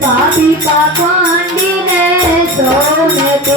પાપી પાપાંડી ને સૌને તે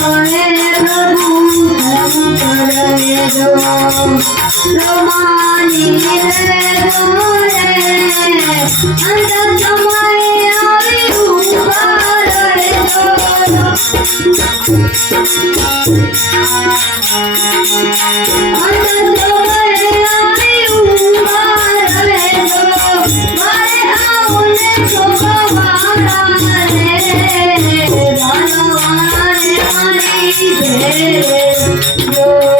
করে প্রভু করে রোমানি করে অন্তর তোমায় আমি উপরে অন্তর তোমায় আমি উপরে মারে আউনে সোমা রানে Yeah.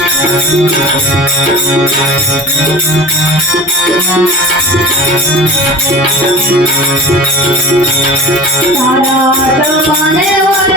I'm not